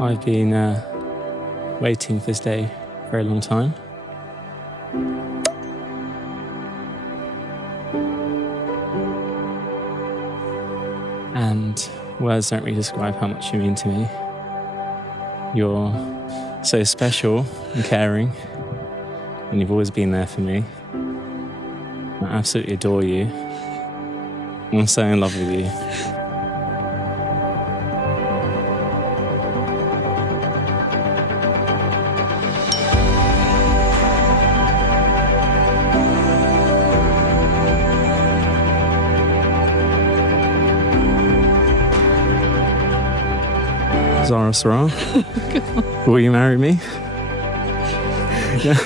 I've been waiting for this day for a very long time. And words don't really describe how much you mean to me. You're so special and caring, and you've always been there for me. I absolutely adore you. I'm so in love with you. Zarah, will you marry me? Yeah.